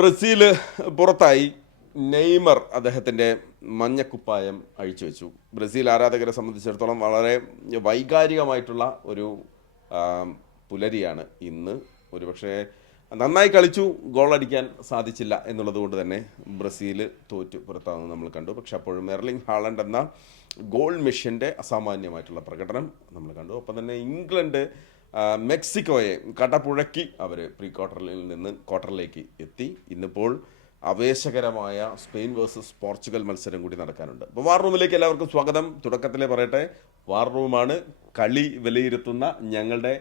Brazil പുറത്തായി. Neymar അദ്ദേഹത്തിൻ്റെ മഞ്ഞക്കുപ്പായം അഴിച്ചു വെച്ചു. ബ്രസീൽ ആരാധകരെ സംബന്ധിച്ചിടത്തോളം വളരെ വൈകാരികമായിട്ടുള്ള ഒരു പുലരിയാണ് ഇന്ന്. ഒരുപക്ഷെ നന്നായി കളിച്ചു, ഗോളടിക്കാൻ സാധിച്ചില്ല എന്നുള്ളത് കൊണ്ട് തന്നെ ബ്രസീൽ തോറ്റു പുറത്താകുന്നത് നമ്മൾ കണ്ടു. പക്ഷെ അപ്പോഴും എർലിംഗ് ഹാളണ്ട് എന്ന ഗോൾ മെഷീൻ്റെ അസാമാന്യമായിട്ടുള്ള പ്രകടനം നമ്മൾ കണ്ടു. ഒപ്പം തന്നെ ഇംഗ്ലണ്ട് മെക്സിക്കോയെ കടപുഴക്കി അവർ പ്രീ ക്വാർട്ടറിൽ നിന്ന് ക്വാർട്ടറിലേക്ക് എത്തി. ഇന്നിപ്പോൾ ആവേശകരമായ സ്പെയിൻ വേഴ്സസ് പോർച്ചുഗൽ മത്സരം കൂടി നടക്കാനുണ്ട്. അപ്പോൾ വാർ റൂമിലേക്ക് എല്ലാവർക്കും സ്വാഗതം. തുടക്കത്തിലെ പറയട്ടെ, വാർ റൂമാണ് കളി വിലയിരുത്തുന്ന ഞങ്ങളുടെ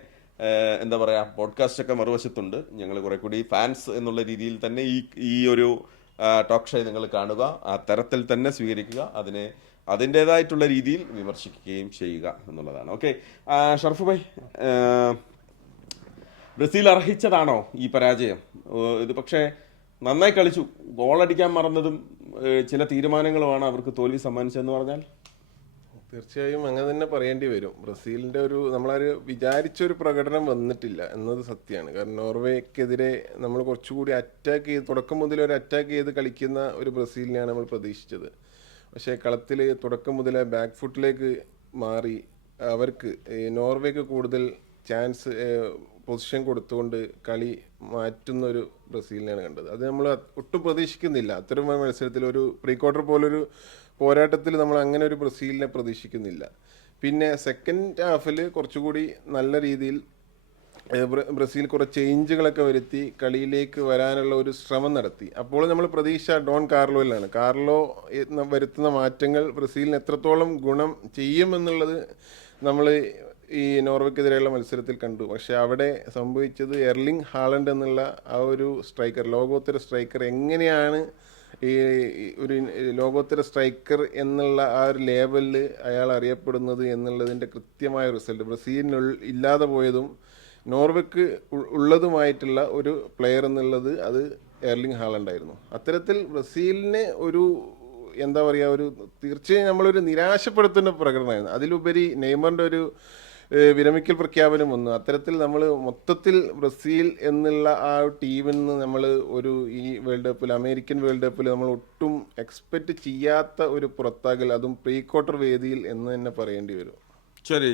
എന്താ പറയുക, പോഡ്കാസ്റ്റൊക്കെ മറുവശത്തുണ്ട്. ഞങ്ങൾ കുറെ കൂടി ഫാൻസ് എന്നുള്ള രീതിയിൽ തന്നെ ഈ ഒരു ടോക്ക് ഷോ നിങ്ങൾ കാണുക, ആ തരത്തിൽ തന്നെ സ്വീകരിക്കുക, അതിനെ അതിൻ്റേതായിട്ടുള്ള രീതിയിൽ വിമർശിക്കുകയും ചെയ്യുക എന്നുള്ളതാണ്. ഓക്കെ, ഷർഫ് ഭായ്, ബ്രസീൽ അർഹിച്ചതാണോ ഈ പരാജയം? ഇത് പക്ഷേ നന്നായി കളിച്ചു, ഗോളടിക്കാൻ മറന്നതും ചില തീരുമാനങ്ങളുമാണ് അവർക്ക് തോൽവി സമ്മാനിച്ചതെന്ന് പറഞ്ഞാൽ തീർച്ചയായും അങ്ങനെ തന്നെ പറയേണ്ടി വരും. ബ്രസീലിൻ്റെ നമ്മളൊരു വിചാരിച്ചൊരു പ്രകടനം വന്നിട്ടില്ല എന്നത് സത്യമാണ്. കാരണം നോർവേക്കെതിരെ നമ്മൾ കുറച്ചുകൂടി അറ്റാക്ക് ചെയ്ത് തുടക്കം മുതൽ ഒരു അറ്റാക്ക് ചെയ്ത് കളിക്കുന്ന ഒരു ബ്രസീലിനെയാണ് നമ്മൾ പ്രതീക്ഷിച്ചത്. പക്ഷേ കളത്തിൽ തുടക്കം മുതലേ ബാക്ക് ഫുട്ടിലേക്ക് മാറി അവർക്ക് നോർവേക്ക് കൂടുതൽ ചാൻസ് പൊസിഷൻ കൊടുത്തുകൊണ്ട് കളി മാറ്റുന്ന ഒരു ബ്രസീലിനെയാണ് കണ്ടത്. അത് നമ്മൾ ഒട്ടും പ്രതീക്ഷിക്കുന്നില്ല. അത്തരം മത്സരത്തിൽ ഒരു പ്രീ ക്വാർട്ടർ പോലൊരു പോരാട്ടത്തിൽ നമ്മൾ അങ്ങനെ ഒരു ബ്രസീലിനെ പ്രതീക്ഷിക്കുന്നില്ല. പിന്നെ സെക്കൻഡ് ഹാഫിൽ കുറച്ചുകൂടി നല്ല രീതിയിൽ ബ്രസീൽ കുറേ ചേഞ്ചുകളൊക്കെ വരുത്തി കളിയിലേക്ക് വരാനുള്ള ഒരു ശ്രമം നടത്തി. അപ്പോൾ നമ്മൾ പ്രതീക്ഷ ഡോൺ കാർലോയിലാണ്. കാർലോ വരുത്തുന്ന മാറ്റങ്ങൾ ബ്രസീലിന് എത്രത്തോളം ഗുണം ചെയ്യുമെന്നുള്ളത് നമ്മൾ ഈ നോർവേക്കെതിരെയുള്ള മത്സരത്തിൽ കണ്ടു. പക്ഷെ അവിടെ സംഭവിച്ചത് എർലിംഗ് ഹാളണ്ട് എന്നുള്ള ആ ഒരു സ്ട്രൈക്കർ, ലോകോത്തര സ്ട്രൈക്കർ, എങ്ങനെയാണ് ഈ ഒരു ലോകോത്തര സ്ട്രൈക്കർ എന്നുള്ള ആ ഒരു ലേവലിൽ അയാൾ അറിയപ്പെടുന്നത് എന്നുള്ളതിൻ്റെ കൃത്യമായ റിസൾട്ട് ബ്രസീലിന് ഇല്ലാതെ പോയതും നോർവേക്ക് ഉള്ളതുമായിട്ടുള്ള ഒരു പ്ലെയർ എന്നുള്ളത് അത് എർലിംഗ് ഹാളണ്ടായിരുന്നു. അത്തരത്തിൽ ബ്രസീലിനെ ഒരു എന്താ പറയുക, ഒരു തീർച്ചയായും നമ്മളൊരു നിരാശപ്പെടുത്തുന്ന പ്രകടനമായിരുന്നു. അതിലുപരി നെയ്മറിൻ്റെ ഒരു വിരമിക്കൽ പ്രഖ്യാപനം വന്നു. അത്തരത്തിൽ നമ്മൾ മൊത്തത്തിൽ ബ്രസീൽ എന്നുള്ള ആ ടീമിൽ നിന്ന് നമ്മൾ ഈ വേൾഡ് കപ്പിൽ, അമേരിക്കൻ വേൾഡ് കപ്പിൽ നമ്മൾ ഒട്ടും എക്സ്പെക്റ്റ് ചെയ്യാത്ത ഒരു പുറത്താകൽ, അതും പ്രീ ക്വാർട്ടർ വേദിയിൽ എന്ന് തന്നെ പറയേണ്ടി വരും. ശരി,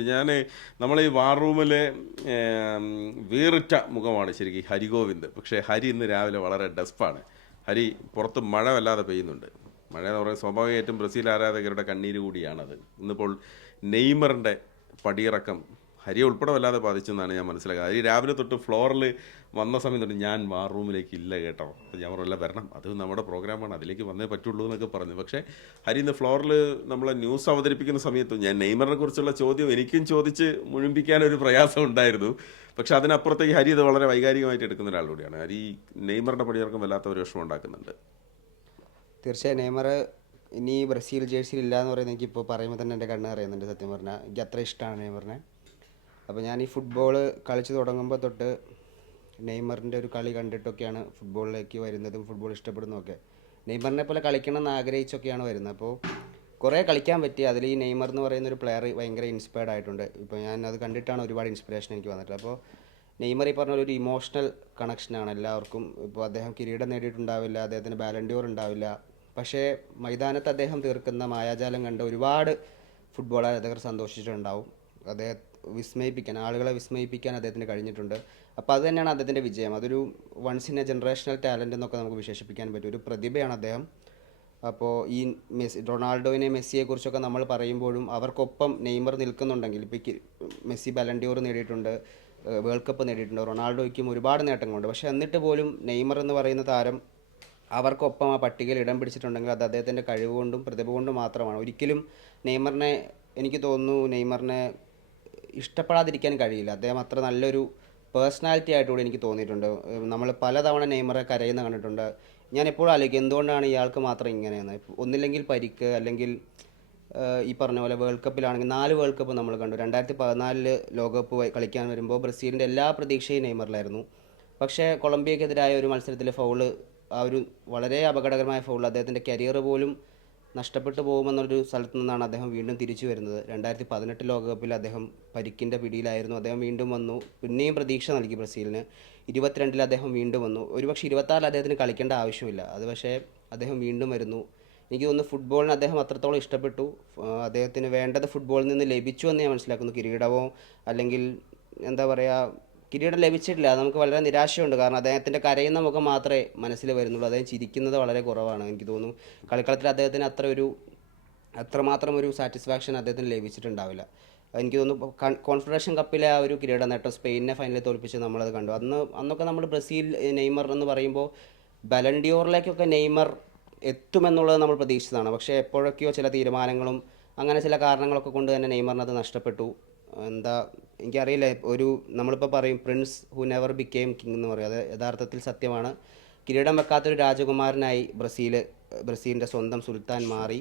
നമ്മൾ ഈ വാർ റൂമിലെ വേറിട്ട മുഖമാണ് ശരിക്കും ഹരിഗോവിന്ദ്. പക്ഷേ ഹരി ഇന്ന് രാവിലെ വളരെ ഡെസ്പാണ്. ഹരി, പുറത്ത് മഴ വല്ലാതെ പെയ്യുന്നുണ്ട്. മഴ എന്ന് പറയുന്നത് സ്വാഭാവികമായിട്ടും ബ്രസീൽ ആരാധകരുടെ കണ്ണീര് കൂടിയാണത്. ഇന്നിപ്പോൾ നെയ്മറിൻ്റെ പടിയിറക്കം ഹരിയെ ഉൾപ്പെടെ വല്ലാതെ ബാധിച്ചെന്നാണ് ഞാൻ മനസ്സിലാക്കുന്നത്. ഹരി രാവിലെ തൊട്ട് ഫ്ലോറിൽ വന്ന സമയം തൊട്ട് ഞാൻ വാർ റൂമിലേക്ക് ഇല്ല കേട്ടോ, അപ്പോൾ ഞാൻ പറയല്ല വരണം, അത് നമ്മുടെ പ്രോഗ്രാമാണ്, അതിലേക്ക് വന്നേ പറ്റുള്ളൂ എന്നൊക്കെ പറഞ്ഞു. പക്ഷേ ഹരി ഇന്ന് ഫ്ലോറിൽ നമ്മളെ ന്യൂസ് അവതരിപ്പിക്കുന്ന സമയത്തും ഞാൻ നെയ്മറിനെ കുറിച്ചുള്ള ചോദ്യം എനിക്കും ചോദിച്ച് മുഴുമിപ്പിക്കാനൊരു പ്രയാസം ഉണ്ടായിരുന്നു. പക്ഷെ അതിനപ്പുറത്തേക്ക് ഹരി ഇത് വളരെ വൈകാരികമായിട്ട് എടുക്കുന്ന ഒരാളുകൂടിയാണ്. ഹരി നെയ്മറിൻ്റെ പടിയിറക്കം വല്ലാത്ത ഒരു വിഷമം ഉണ്ടാക്കുന്നുണ്ട്. തീർച്ചയായും നെയ്മർ ഇനി ബ്രസീൽ ജേഴ്സിയിൽ ഇല്ല എന്ന് പറയുന്നത് എനിക്കിപ്പോൾ പറയുമ്പോൾ തന്നെ എൻ്റെ കണ്ണ് അറിയുന്നുണ്ട്. സത്യം പറഞ്ഞാൽ എനിക്ക് അത്ര ഇഷ്ടമാണ് നെയ്മറിനെ. അപ്പോൾ ഞാൻ ഈ ഫുട്ബോൾ കളിച്ച് തുടങ്ങുമ്പോൾ തൊട്ട് നെയ്മറിൻ്റെ ഒരു കളി കണ്ടിട്ടൊക്കെയാണ് ഫുട്ബോളിലേക്ക് വരുന്നതും ഫുട്ബോൾ ഇഷ്ടപ്പെടുന്നതൊക്കെ. നെയ്മറിനെ പോലെ കളിക്കണം എന്ന് ആഗ്രഹിച്ചൊക്കെയാണ് വരുന്നത്. അപ്പോൾ കുറേ കളിക്കാൻ പറ്റി. അതിൽ ഈ നെയ്മർ എന്ന് പറയുന്ന ഒരു പ്ലെയർ ഭയങ്കര ഇൻസ്പയർഡ് ആയിട്ടുണ്ട്. ഇപ്പോൾ ഞാൻ അത് കണ്ടിട്ടാണ് ഒരുപാട് ഇൻസ്പിറേഷൻ എനിക്ക് വന്നിട്ടുള്ളത്. അപ്പോൾ നെയ്മർ ഈ പറഞ്ഞ ഒരു ഇമോഷണൽ കണക്ഷനാണ് എല്ലാവർക്കും. ഇപ്പോൾ അദ്ദേഹം കിരീടം നേടിയിട്ടുണ്ടാവില്ല, അദ്ദേഹത്തിന് ബാലൻഡിയോർ ഉണ്ടാവില്ല, പക്ഷേ മൈതാനത്ത് അദ്ദേഹം തീർക്കുന്ന മായാജാലം കണ്ട് ഒരുപാട് ഫുട്ബോൾ ആരാധകർ സന്തോഷിച്ചിട്ടുണ്ടാവും. അദ്ദേഹം ആളുകളെ വിസ്മയിപ്പിക്കാൻ അദ്ദേഹത്തിന് കഴിഞ്ഞിട്ടുണ്ട്. അപ്പോൾ അത് തന്നെയാണ് അദ്ദേഹത്തിൻ്റെ വിജയം. അതൊരു once in a generational talent എന്നൊക്കെ നമുക്ക് വിശേഷിപ്പിക്കാൻ പറ്റും. ഒരു പ്രതിഭയാണ് അദ്ദേഹം. അപ്പോൾ ഈ റൊണാൾഡോനെ മെസ്സിയെക്കുറിച്ചൊക്കെ നമ്മൾ പറയുമ്പോഴും അവർക്കൊപ്പം നെയ്മർ നിൽക്കുന്നുണ്ടെങ്കിൽ, ഇപ്പോൾ മെസ്സി ബാലൻഡിയോർ നേടിയിട്ടുണ്ട്, വേൾഡ് കപ്പ് നേടിയിട്ടുണ്ട്, റൊണാൾഡോയ്ക്കും ഒരുപാട് നേട്ടങ്ങളുണ്ട്. പക്ഷേ എന്നിട്ട് പോലും നെയ്മർ എന്ന് പറയുന്ന താരം അവർക്കൊപ്പം ആ പട്ടികയിൽ ഇടം പിടിച്ചിട്ടുണ്ടെങ്കിൽ അത് അദ്ദേഹത്തിൻ്റെ കഴിവ് കൊണ്ടും പ്രതിഭ കൊണ്ടും മാത്രമാണ്. ഒരിക്കലും എനിക്ക് തോന്നുന്നു നെയ്മറിനെ ഇഷ്ടപ്പെടാതിരിക്കാൻ കഴിയില്ല. അദ്ദേഹം അത്ര നല്ലൊരു പേഴ്സണാലിറ്റി ആയിട്ടുകൂടി എനിക്ക് തോന്നിയിട്ടുണ്ട്. നമ്മൾ പലതവണ നെയ്മറെ കരയുന്ന കണ്ടിട്ടുണ്ട്. ഞാൻ എപ്പോഴും ആലോചിക്കും എന്തുകൊണ്ടാണ് ഇയാൾക്ക് മാത്രം ഇങ്ങനെയെന്ന്. ഒന്നില്ലെങ്കിൽ പരിക്ക്, അല്ലെങ്കിൽ ഈ പറഞ്ഞ പോലെ വേൾഡ് കപ്പിലാണെങ്കിൽ 4 വേൾഡ് കപ്പ് നമ്മൾ കണ്ടു. 2014 ലോകകപ്പ് കളിക്കാൻ വരുമ്പോൾ ബ്രസീലിൻ്റെ എല്ലാ പ്രതീക്ഷയും നെയ്മറിലായിരുന്നു. പക്ഷേ കൊളംബിയക്കെതിരായ ഒരു മത്സരത്തിലെ ഫൗള്, ആ ഒരു വളരെ അപകടകരമായ ഫൗൾ അദ്ദേഹത്തിൻ്റെ കരിയർ പോലും നഷ്ടപ്പെട്ടു പോകുമെന്നൊരു സ്ഥലത്തു നിന്നാണ് അദ്ദേഹം വീണ്ടും തിരിച്ചു വരുന്നത്. 2018 ലോകകപ്പിൽ അദ്ദേഹം പരിക്കിൻ്റെ പിടിയിലായിരുന്നു. അദ്ദേഹം വീണ്ടും വന്നു, പിന്നെയും പ്രതീക്ഷ നൽകി ബ്രസീലിന്. 22 അദ്ദേഹം വീണ്ടും വന്നു. ഒരുപക്ഷെ 26 അദ്ദേഹത്തിന് കളിക്കേണ്ട ആവശ്യമില്ല. അത് പക്ഷേ അദ്ദേഹം വീണ്ടും വരുന്നു. എനിക്ക് തോന്നുന്നു ഫുട്ബോളിന് അദ്ദേഹം അത്രത്തോളം ഇഷ്ടപ്പെട്ടു. അദ്ദേഹത്തിന് വേണ്ടത് ഫുട്ബോളിൽ നിന്ന് ലഭിച്ചു എന്ന് ഞാൻ മനസ്സിലാക്കുന്നു. കിരീടമോ അല്ലെങ്കിൽ എന്താ പറയുക, കിരീടം ലഭിച്ചിട്ടില്ല. അത് നമുക്ക് വളരെ നിരാശയുണ്ട്. കാരണം അദ്ദേഹത്തിൻ്റെ കരയുന്ന മുഖം മാത്രമേ മനസ്സിൽ വരുന്നുള്ളൂ. അദ്ദേഹം ചിരിക്കുന്നത് വളരെ കുറവാണ്. എനിക്ക് തോന്നുന്നു കളിക്കളത്തിൽ അദ്ദേഹത്തിന് അത്രമാത്രം ഒരു സാറ്റിസ്ഫാക്ഷൻ അദ്ദേഹത്തിന് ലഭിച്ചിട്ടുണ്ടാവില്ല. എനിക്ക് തോന്നുന്നു കോൺഫെഡറേഷൻ കപ്പിലെ ആ ഒരു കിരീട നേട്ടം, സ്പെയിനിനെ ഫൈനലിൽ തോൽപ്പിച്ച് നമ്മളത് കണ്ടു. അന്നൊക്കെ നമ്മൾ ബ്രസീൽ നെയ്മർ എന്ന് പറയുമ്പോൾ ബലൻഡിയോറിലേക്കൊക്കെ നെയ്മർ എത്തുമെന്നുള്ളത് നമ്മൾ പ്രതീക്ഷിച്ചതാണ്. പക്ഷേ എപ്പോഴൊക്കെയോ ചില തീരുമാനങ്ങളും അങ്ങനെ ചില കാരണങ്ങളൊക്കെ കൊണ്ട് തന്നെ നെയ്മറിന് അത് നഷ്ടപ്പെട്ടു. എന്താ എനിക്കറിയില്ല. നമ്മളിപ്പോൾ പറയും Prince who never became king എന്ന് പറയും. അത് യഥാർത്ഥത്തിൽ സത്യമാണ്. കിരീടം വെക്കാത്തൊരു രാജകുമാരനായി ബ്രസീലിൻ്റെ സ്വന്തം സുൽത്താൻ മാറി.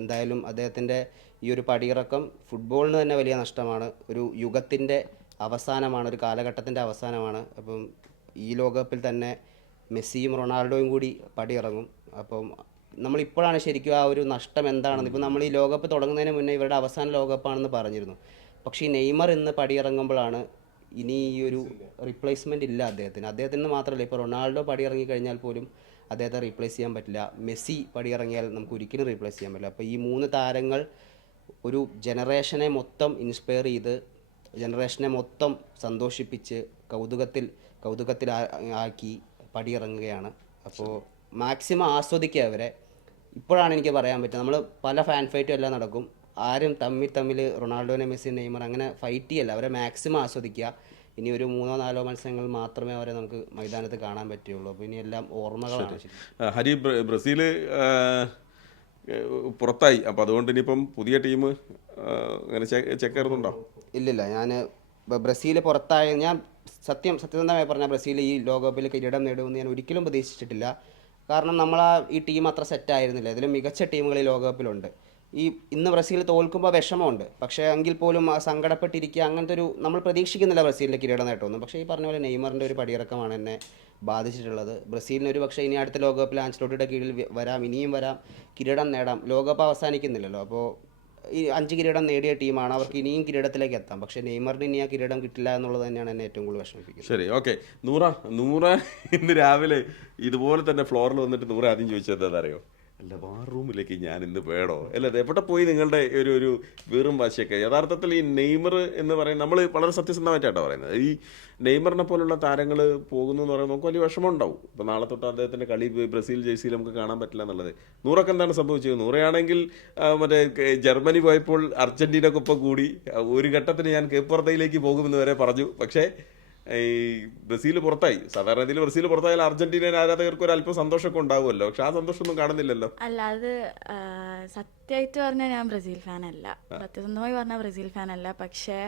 എന്തായാലും അദ്ദേഹത്തിൻ്റെ ഈ ഒരു പടിയിറക്കം ഫുട്ബോളിന് തന്നെ വലിയ നഷ്ടമാണ്. ഒരു യുഗത്തിൻ്റെ അവസാനമാണ്, ഒരു കാലഘട്ടത്തിൻ്റെ അവസാനമാണ്. അപ്പം ഈ ലോകകപ്പിൽ തന്നെ മെസ്സിയും റൊണാൾഡോയും കൂടി പടിയിറങ്ങും. അപ്പം നമ്മളിപ്പോഴാണ് ശരിക്കും ആ ഒരു നഷ്ടം എന്താണെന്ന്, ഇപ്പോൾ നമ്മൾ ഈ ലോകകപ്പ് തുടങ്ങുന്നതിന് മുന്നേ ഇവരുടെ അവസാന ലോകകപ്പാണെന്ന് പറഞ്ഞിരുന്നു. പക്ഷേ ഈ നെയ്മർ ഇന്ന് പടിയിറങ്ങുമ്പോഴാണ് ഇനി ഈ ഒരു റീപ്ലേസ്മെൻ്റ് ഇല്ല അദ്ദേഹത്തിന് മാത്രമല്ല, ഇപ്പോൾ റൊണാൾഡോ പടിയിറങ്ങി കഴിഞ്ഞാൽ പോലും അദ്ദേഹത്തെ റീപ്ലേസ് ചെയ്യാൻ പറ്റില്ല. മെസ്സി പടിയിറങ്ങിയാൽ നമുക്ക് ഒരിക്കലും റീപ്ലേസ് ചെയ്യാൻ പറ്റില്ല. അപ്പോൾ ഈ 3 താരങ്ങൾ ഒരു ജനറേഷനെ മൊത്തം ഇൻസ്പയർ ചെയ്ത്, ജനറേഷനെ മൊത്തം സന്തോഷിപ്പിച്ച് കൗതുകത്തിൽ ആക്കി പടിയിറങ്ങുകയാണ്. അപ്പോൾ മാക്സിമം ആസ്വദിക്കുക അവരെ. ഇപ്പോഴാണ് എനിക്ക് പറയാൻ പറ്റുക. നമ്മൾ പല ഫാൻ ഫൈറ്റും എല്ലാം നടക്കും. ആരും തമ്മിൽ റൊണാൾഡോനെ മെസ്സി നെയ്മർ അങ്ങനെ ഫൈറ്റ് ചെയ്യല്ല. അവരെ മാക്സിമം ആസ്വദിക്കുക. ഇനി ഒരു 3-4 മത്സരങ്ങൾ മാത്രമേ അവരെ നമുക്ക് മൈതാനത്ത് കാണാൻ പറ്റുള്ളൂ. അപ്പോൾ ഇനി എല്ലാം ഓർമ്മകളാണ്. ഹരി, ബ്രസീൽ പുറത്തായി. അപ്പോൾ അതുകൊണ്ട് ഇനിയിപ്പം പുതിയ ടീം അങ്ങനെ ചെക്കറുന്നുണ്ടോ? ഇല്ലില്ല, ഞാൻ ബ്രസീൽ പുറത്തായ ഞാൻ സത്യസന്ധമായി പറഞ്ഞാൽ ബ്രസീൽ ഈ ലോകകപ്പിൽ കിരീടം നേടുമെന്ന് ഞാൻ ഒരിക്കലും പ്രതീക്ഷിച്ചിട്ടില്ല. കാരണം ഈ ടീം അത്ര സെറ്റായിരുന്നില്ല. ഇതിലും മികച്ച ടീമുകൾ ഈ ലോകകപ്പിലുണ്ട്. ഇന്ന് ബ്രസീൽ തോൽക്കുമ്പോൾ വിഷമമുണ്ട്. പക്ഷേ എങ്കിൽ പോലും സങ്കടപ്പെട്ടിരിക്കുക അങ്ങനത്തെ ഒരു നമ്മൾ പ്രതീക്ഷിക്കുന്നില്ല ബ്രസീലിൻ്റെ കിരീട നേട്ടമൊന്നും. പക്ഷേ ഈ പറഞ്ഞ പോലെ നെയ്മറിൻ്റെ ഒരു പടിയിറക്കമാണ് എന്നെ ബാധിച്ചിട്ടുള്ളത്. ബ്രസീലിന് ഒരു പക്ഷേ ഇനി അടുത്ത ലോകകപ്പിൽ ആൻചെലോട്ടിയുടെ കീഴിൽ ഇനിയും വരാം, കിരീടം നേടാം. ലോകകപ്പ് അവസാനിക്കുന്നില്ലല്ലോ. അപ്പോൾ ഈ 5 കിരീടം നേടിയ ടീമാണ്, അവർക്ക് ഇനിയും കിരീടത്തിലേക്ക് എത്താം. പക്ഷേ നെയ്മറിന് ഇനി ആ കിരീടം കിട്ടില്ല എന്നുള്ളത് തന്നെയാണ് എന്നെ ഏറ്റവും കൂടുതൽ വിഷമിപ്പിക്കുന്നത്. ശരി, ഓക്കെ. നൂറ ഇന്ന് രാവിലെ ഇതുപോലെ തന്നെ ഫ്ലോറിൽ വന്നിട്ട് നൂറ ആദ്യം ചോദിച്ചത് എന്താണെന്നറിയോ? അല്ല, വാർ റൂമിലേക്ക് ഞാൻ ഇന്ന് വേണോ? അല്ല, എവിടെ പോയി നിങ്ങളുടെ ഒരു വെറും വാശിയൊക്കെ? യഥാർത്ഥത്തിൽ ഈ നെയ്മർ എന്ന് പറയുന്നത്, നമ്മൾ വളരെ സത്യസന്ധമായിട്ടാണ് പറയുന്നത്, ഈ നെയ്മറിനെ പോലുള്ള താരങ്ങൾ പോകുന്നു എന്ന് പറയുമ്പോൾ നമുക്ക് വലിയ വിഷമം ഉണ്ടാവും. ഇപ്പോൾ നാളെ തൊട്ട് അദ്ദേഹത്തിൻ്റെ കളി ബ്രസീൽ ജേഴ്സിയിൽ നമുക്ക് കാണാൻ പറ്റില്ല എന്നുള്ളത്. നൂറൊക്കെ എന്താണ് സംഭവിച്ചത്? നൂറയാണെങ്കിൽ മറ്റേ ജർമ്മനി പോയപ്പോൾ അർജൻറ്റീനക്കൊപ്പം കൂടി ഒരു ഘട്ടത്തിന് ഞാൻ കേപ്പുറത്തയിലേക്ക് പോകുമെന്ന് വരെ പറഞ്ഞു. പക്ഷേ ഈ ബ്രസീൽ പുറത്തായി. സാധാരണ രീതിയിൽ ബ്രസീൽ പുറത്തായാൽ അർജന്റീനൻ ആരാധകർക്ക് ഒരു അല്പം സന്തോഷമൊക്കെ ഉണ്ടാവുമല്ലോ. പക്ഷെ ആ സന്തോഷമൊന്നും കാണുന്നില്ലല്ലോ. അല്ല, അത് സത്യമായിട്ട് പറഞ്ഞാൽ ഞാൻ ബ്രസീൽ ഫാനല്ല. സത്യസന്ധമായി പറഞ്ഞാൽ ബ്രസീൽ ഫാനല്ല. പക്ഷേ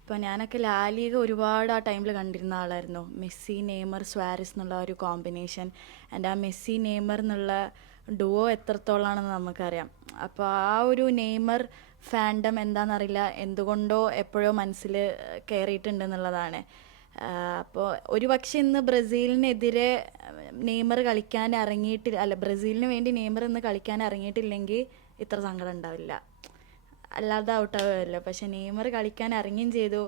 ഇപ്പോൾ ഞാനൊക്കെ ലാലിഗ ഒരുപാട് ആ ടൈമിൽ കണ്ടിരുന്ന ആളായിരുന്നു. മെസ്സി, നെയ്മർ, സ്വാരസ് എന്നുള്ള ഒരു കോമ്പിനേഷൻ. ആ മെസ്സി നെയ്മർ എന്നുള്ള ഡുവോ എത്രത്തോളാണെന്ന് നമുക്കറിയാം. അപ്പോൾ ആ ഒരു നെയ്മർ ഫാൻഡം എന്താണെന്നറിയില്ല, എന്തുകൊണ്ടോ എപ്പോഴോ മനസ്സിൽ കയറിയിട്ടുണ്ടെന്നുള്ളതാണ്. അപ്പോൾ ഒരു പക്ഷെ ഇന്ന് ബ്രസീലിനെതിരെ നെയ്മർ കളിക്കാൻ ഇറങ്ങിയിട്ടില്ല, അല്ല ബ്രസീലിന് വേണ്ടി നെയ്മർ ഇന്ന് കളിക്കാൻ ഇറങ്ങിയിട്ടില്ലെങ്കിൽ ഇത്ര സങ്കടം ഉണ്ടാവില്ല, അല്ലാതെ ഔട്ടാവുമല്ലോ. പക്ഷെ നെയ്മർ കളിക്കാൻ ഇറങ്ങുകയും ചെയ്തു,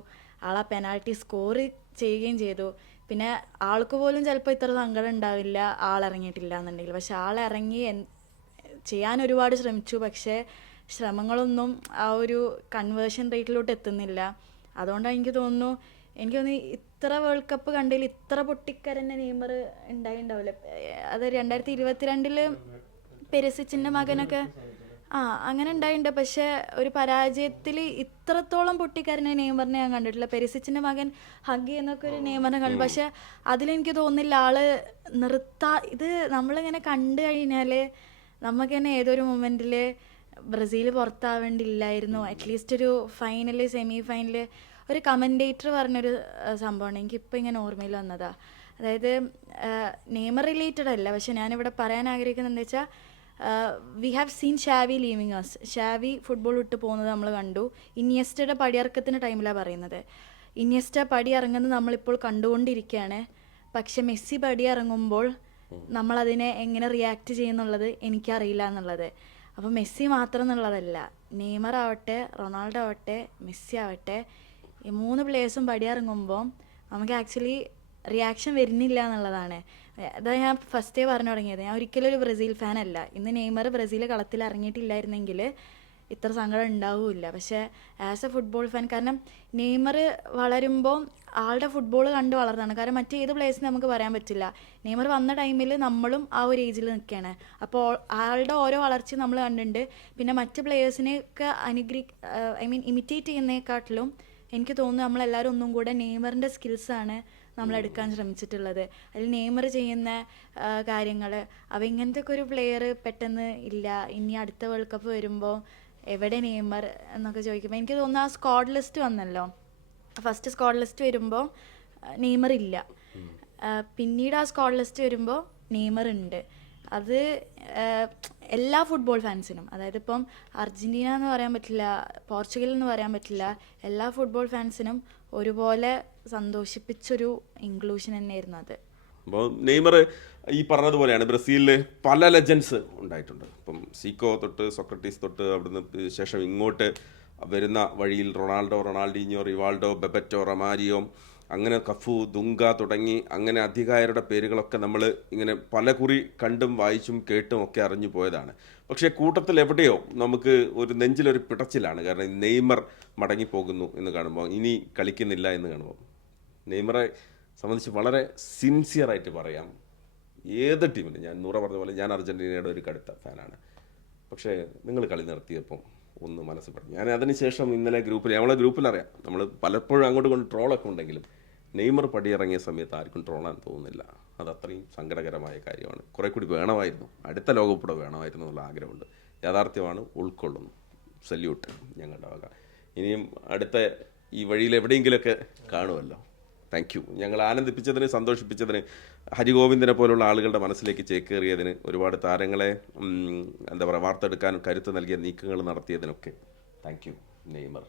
ആളാ പെനാൾട്ടി സ്കോർ ചെയ്യുകയും ചെയ്തു. പിന്നെ ആൾക്ക് പോലും ചിലപ്പോൾ ഇത്ര സങ്കടം ഉണ്ടാവില്ല ആളിറങ്ങിയിട്ടില്ല എന്നുണ്ടെങ്കിൽ. പക്ഷെ ആളിറങ്ങി ചെയ്യാൻ ഒരുപാട് ശ്രമിച്ചു. പക്ഷേ ശ്രമങ്ങളൊന്നും ആ ഒരു കൺവേർഷൻ റേറ്റിലോട്ട് എത്തുന്നില്ല. അതുകൊണ്ടാണ് എനിക്ക് തോന്നുന്നു ഇത്ര വേൾഡ് കപ്പ് കണ്ടതിൽ ഇത്ര പൊട്ടിക്കരന്നെ നെയ്മർ ഉണ്ടായിണ്ടാവില്ല. അത് 2022 പെരിസിച്ചിൻ്റെ മകനൊക്കെ അങ്ങനെ ഉണ്ടായിട്ടുണ്ട്. പക്ഷെ ഒരു പരാജയത്തിൽ ഇത്രത്തോളം പൊട്ടിക്കരനെ നെയ്മറിനെ ഞാൻ കണ്ടിട്ടില്ല. പെരിസിച്ചിൻ്റെ മകൻ ഹഗ് ചെയ്യുന്നൊക്കെ ഒരു നെയ്മറിനെ കണ്ടു. പക്ഷെ അതിലെനിക്ക് തോന്നുന്നില്ല ആള് ഇത് നമ്മളിങ്ങനെ കണ്ടു കഴിഞ്ഞാൽ നമുക്ക് തന്നെ ഏതൊരു മൊമെൻറ്റിൽ ബ്രസീൽ പുറത്താവേണ്ടില്ലായിരുന്നു. അറ്റ്ലീസ്റ്റ് ഒരു ഫൈനല്, സെമി ഫൈനല്. ഒരു കമൻറ്റേറ്റർ പറഞ്ഞൊരു സംഭവമാണ് എനിക്കിപ്പോൾ ഇങ്ങനെ ഓർമ്മയിൽ വന്നതാ. അതായത് നെയ്മർ റിലേറ്റഡ് അല്ല, പക്ഷെ ഞാനിവിടെ പറയാൻ ആഗ്രഹിക്കുന്നത് എന്താ വെച്ചാൽ, we have seen Xavi leaving us. Xavi football വിട്ട് പോകുന്നത് നമ്മൾ കണ്ടു. ഇനിയസ്റ്റയുടെ പടിയിറക്കത്തിൻ്റെ ടൈമിലാണ് പറയുന്നത്. ഇനിയസ്റ്റ പടിയിറങ്ങുന്നത് നമ്മളിപ്പോൾ കണ്ടുകൊണ്ടിരിക്കുകയാണ്. പക്ഷെ മെസ്സി പടിയിറങ്ങുമ്പോൾ നമ്മളതിനെ എങ്ങനെ റിയാക്ട് ചെയ്യുന്നുള്ളത് എനിക്കറിയില്ല എന്നുള്ളത്. അപ്പോൾ മെസ്സി മാത്രം എന്നുള്ളതല്ല, നെയ്മർ ആവട്ടെ, റൊണാൾഡോ ആവട്ടെ, മെസ്സി ആവട്ടെ, ഈ 3 പ്ലേയേഴ്സും പടിയിറങ്ങുമ്പോൾ നമുക്ക് ആക്ച്വലി റിയാക്ഷൻ വരുന്നില്ല എന്നുള്ളതാണ്. അതാ ഞാൻ ഫസ്റ്റേ പറഞ്ഞു തുടങ്ങിയത്, ഞാൻ ഒരിക്കലും ഒരു ബ്രസീൽ ഫാനല്ല. ഇന്ന് നെയ്മർ ബ്രസീൽ കളത്തിൽ ഇറങ്ങിയിട്ടില്ലായിരുന്നെങ്കിൽ ഇത്ര സങ്കടം ഉണ്ടാവില്ല. പക്ഷേ ആസ് എ ഫുട്ബോൾ ഫാൻ, കാരണം നെയ്മർ വളരുമ്പോൾ ആളുടെ ഫുട്ബോൾ കണ്ട് വളർന്നതാണ്. കാരണം മറ്റേത് പ്ലേയേഴ്സിന് നമുക്ക് പറയാൻ പറ്റില്ല. നെയ്മർ വന്ന ടൈമിൽ നമ്മളും ആ ഒരു ഏജിൽ നിൽക്കുകയാണ്. അപ്പോൾ ആളുടെ ഓരോ വളർച്ചയും നമ്മൾ കണ്ടിട്ടുണ്ട്. പിന്നെ മറ്റ് പ്ലേയേഴ്സിനെയൊക്കെ ഇമിറ്റേറ്റ് ചെയ്യുന്നതിനെക്കാട്ടിലും എനിക്ക് തോന്നുന്നു നമ്മളെല്ലാവരും ഒന്നും കൂടെ നെയ്മറിൻ്റെ സ്കിൽസാണ് നമ്മൾ എടുക്കാൻ ശ്രമിച്ചിട്ടുള്ളത്. അതിൽ നെയ്മർ ചെയ്യുന്ന കാര്യങ്ങൾ, ഇങ്ങനത്തെ ഒക്കെ ഒരു പ്ലെയർ പെട്ടെന്ന് ഇല്ല. ഇനി അടുത്ത വേൾഡ് കപ്പ് വരുമ്പോൾ എവിടെ നെയ്മർ എന്നൊക്കെ ചോദിക്കുമ്പോൾ എനിക്ക് തോന്നുന്നു ആ സ്ക്വാഡ് ലിസ്റ്റ് വന്നല്ലോ, ഫസ്റ്റ് സ്ക്വാഡ് ലിസ്റ്റ് വരുമ്പോൾ നെയ്മർ ഇല്ല. പിന്നീട് ആ സ്ക്വാഡ് ലിസ്റ്റ് വരുമ്പോൾ നെയ്മർ ഉണ്ട്. അത് എല്ലാ ഫുട്ബോൾ ഫാൻസിനും, അതായത് ഇപ്പം അർജൻറ്റീന എന്ന് പറയാൻ പറ്റില്ല, പോർച്ചുഗൽ എന്ന് പറയാൻ പറ്റില്ല, എല്ലാ ഫുട്ബോൾ ഫാൻസിനും ഒരുപോലെ സന്തോഷിപ്പിച്ചൊരു ഇൻക്ലൂഷൻ തന്നെയായിരുന്നു അത്. അപ്പോൾ നെയ്മർ ഈ പറഞ്ഞതുപോലെയാണ്, ബ്രസീലിൽ പല ലെജൻസ് ഉണ്ടായിട്ടുണ്ട്. ഇപ്പം സീക്കോ തൊട്ട് സോക്രട്ടീസ് തൊട്ട് അവിടുന്ന് ശേഷം ഇങ്ങോട്ട് വരുന്ന വഴിയിൽ Ronaldo, Ronaldinho, Rivaldo, Bebeto, Romario, അങ്ങനെ കഫു, ദുങ്ക തുടങ്ങി അങ്ങനെ അധികായരുടെ പേരുകളൊക്കെ നമ്മൾ ഇങ്ങനെ പല കുറി കണ്ടും വായിച്ചും കേട്ടും ഒക്കെ അറിഞ്ഞു പോയതാണ്. പക്ഷേ കൂട്ടത്തിൽ എവിടെയോ നമുക്ക് ഒരു നെഞ്ചിലൊരു പിടച്ചിലാണ്. കാരണം നെയ്മർ മടങ്ങിപ്പോകുന്നു എന്ന് കാണുമ്പോൾ, ഇനി കളിക്കുന്നില്ല എന്ന് കാണുമ്പോൾ, നെയ്മറെ സംബന്ധിച്ച് വളരെ സിൻസിയറായിട്ട് പറയാം, ഏത് ടീമിന്, ഞാൻ നൂറ പറഞ്ഞ പോലെ ഞാൻ അർജൻറ്റീനയുടെ ഒരു കടുത്ത ഫാനാണ്. പക്ഷേ നിങ്ങൾ കളി നിർത്തിയപ്പം ഒന്ന് മനസ്സ് പറഞ്ഞു. ഞാൻ അതിനുശേഷം ഇന്നലെ നമ്മളെ ഗ്രൂപ്പിലറിയാം, നമ്മൾ പലപ്പോഴും അങ്ങോട്ട് കൊണ്ട് ട്രോളൊക്കെ ഉണ്ടെങ്കിലും നെയ്മർ പടിയിറങ്ങിയ സമയത്ത് ആർക്കും ട്രോളാൻ തോന്നുന്നില്ല. അത് അത്രയും സങ്കടകരമായ കാര്യമാണ്. കുറേ കൂടി വേണമായിരുന്നു, അടുത്ത ലോകകപ്പ് വേണമായിരുന്നു എന്നുള്ള ആഗ്രഹമുണ്ട്. യാഥാർത്ഥ്യമാണ്, ഉൾക്കൊള്ളുന്നു. സല്യൂട്ട് ഞങ്ങളുടെ വക. ഇനിയും അടുത്ത ഈ വഴിയിൽ എവിടെയെങ്കിലുമൊക്കെ കാണുമല്ലോ. Thank you. ഞങ്ങൾ ആനന്ദിപ്പിച്ചതിന്, സന്തോഷിപ്പിച്ചതിന്, ഹരിഗോവിന്ദനെ പോലുള്ള ആളുകളുടെ മനസ്സിലേക്ക് ചേക്കേറിയതിന്, ഒരുപാട് താരങ്ങളെ വാർത്തെടുക്കാൻ കരുത്ത് നൽകിയ നീക്കങ്ങൾ നടത്തിയതിനൊക്കെ താങ്ക് യു നെയ്മർ.